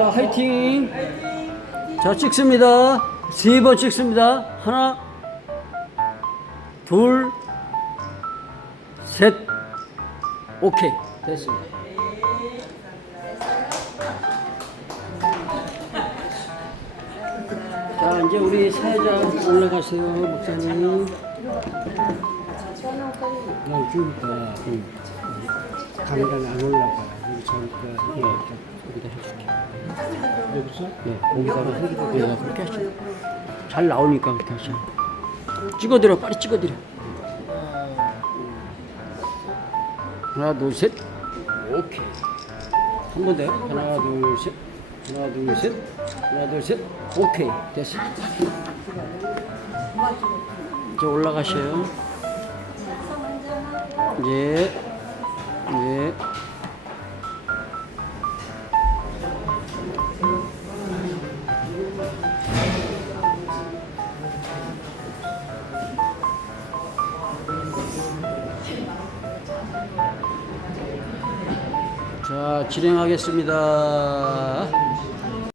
화이팅. 자, 찍습니다. 세 번 찍습니다. 하나, 둘, 셋. 오케이. 됐습니다. 자, 이제 우리 사회자 올라가세요, 목사님. 난 주니까, 응. 당장 안 올라가. 여기 저니까, 예, 여기다 해줄게. 여기서? 네, 거기다가 해주고, 내가 그렇게 하죠. 잘 나오니까 그렇게 하죠. 찍어드려, 빨리 찍어드려. 하나, 둘, 셋. 오케이. 한 번 더. 하나, 둘, 셋. 하나, 둘, 셋. 하나, 둘, 셋. 오케이. 됐어. 이제 올라가셔요. 예. 예. 자, 진행하겠습니다.